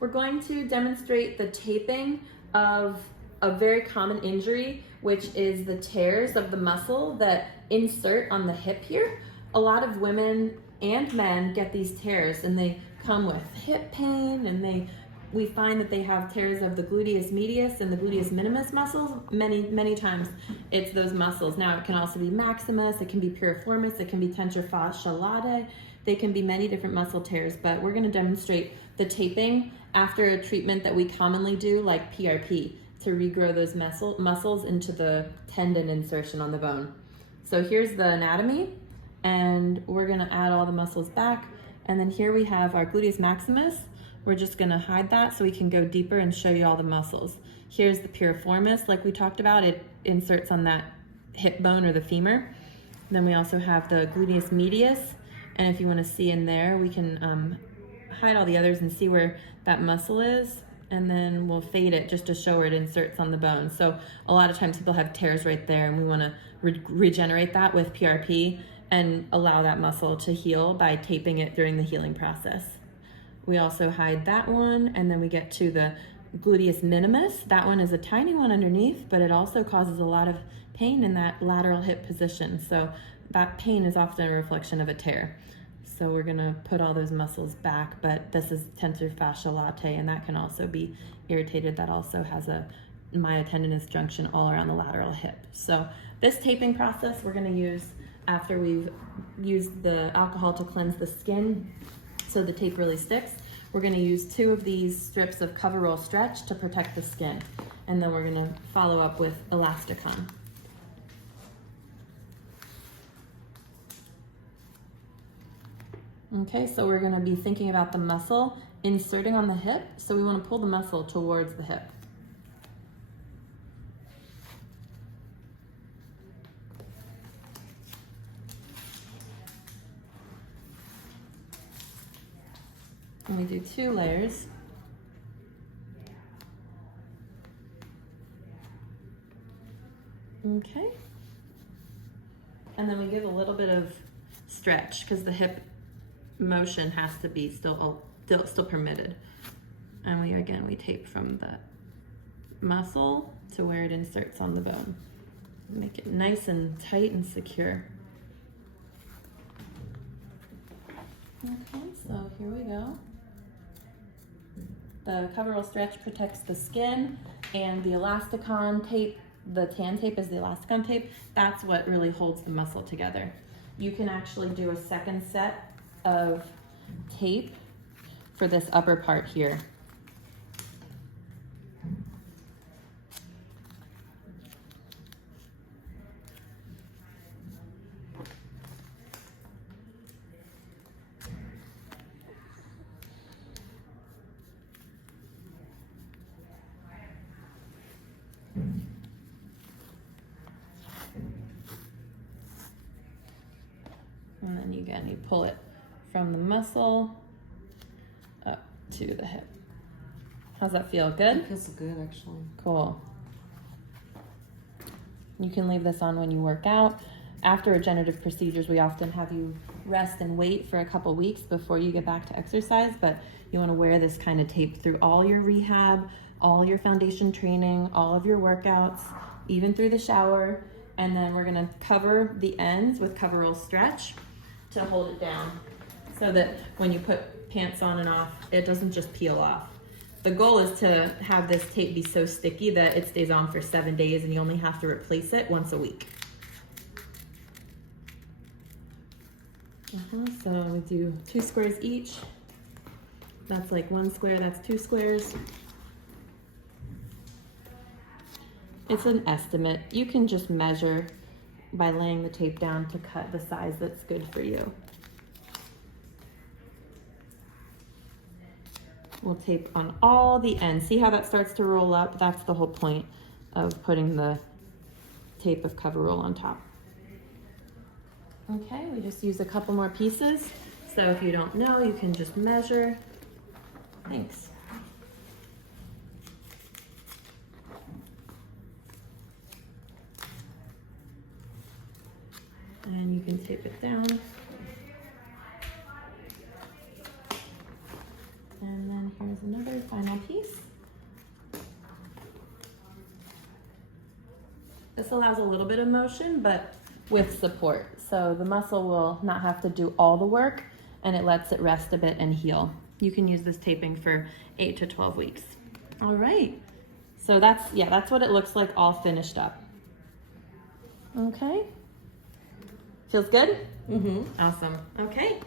We're going to demonstrate the taping of a very common injury, which is the tears of the muscle that insert on the hip here. A lot of women and men get these tears and they come with hip pain, and we find that they have tears of the gluteus medius and the gluteus minimus muscles. Many times it's those muscles. Now it can also be maximus, it can be piriformis, it can be tensor fascia latae. They can be many different muscle tears, but we're gonna demonstrate the taping after a treatment that we commonly do, like PRP, to regrow those muscles into the tendon insertion on the bone. So here's the anatomy, and we're gonna add all the muscles back. And then here we have our gluteus maximus. We're just gonna hide that so we can go deeper and show you all the muscles. Here's the piriformis, like we talked about. It inserts on that hip bone or the femur. Then we also have the gluteus medius. And if you wanna see in there, we can hide all the others and see where that muscle is. And then we'll fade it just to show where it inserts on the bone. So a lot of times people have tears right there, and we wanna regenerate that with PRP and allow that muscle to heal by taping it during the healing process. We also hide that one, and then we get to the gluteus minimus. That one is a tiny one underneath, but it also causes a lot of pain in that lateral hip position. So that pain is often a reflection of a tear. So we're gonna put all those muscles back, but this is tensor fascia latae, and that can also be irritated. That also has a myotendinous junction all around the lateral hip. So this taping process we're gonna use after we've used the alcohol to cleanse the skin so the tape really sticks. We're gonna use 2 of these strips of cover roll stretch to protect the skin. And then we're gonna follow up with elasticon. Okay, so we're gonna be thinking about the muscle inserting on the hip. So we wanna pull the muscle towards the hip. And we do 2 layers. Okay. And then we give a little bit of stretch because the hip motion has to be still permitted. And we tape from the muscle to where it inserts on the bone. Make it nice and tight and secure. Okay, so here we go. The cover roll stretch protects the skin, and the elasticon tape, the tan tape is the elasticon tape. That's what really holds the muscle together. You can actually do a second set of tape for this upper part here. And then you pull it from the muscle up to the hip. How's that feel? Good? It feels good, actually. Cool. You can leave this on when you work out. After regenerative procedures, we often have you rest and wait for a couple weeks before you get back to exercise, but you want to wear this kind of tape through all your rehab, all your foundation training, all of your workouts, even through the shower. And then we're gonna cover the ends with cover roll stretch to hold it down so that when you put pants on and off, it doesn't just peel off. The goal is to have this tape be so sticky that it stays on for 7 days and you only have to replace it once a week. So we do 2 squares each. That's like 1 square, that's 2 squares. It's an estimate. You can just measure by laying the tape down to cut the size that's good for you. We'll tape on all the ends. See how that starts to roll up? That's the whole point of putting the tape of cover roll on top. Okay, we just use a couple more pieces. So if you don't know, you can just measure. Thanks. And you can tape it down. And then here's another 5 This allows a little bit of motion, but with support. So the muscle will not have to do all the work, and it lets it rest a bit and heal. You can use this taping for 8 to 12 weeks. All right. So that's what it looks like all finished up. Okay. Feels good? Mm-hmm. Awesome. Okay.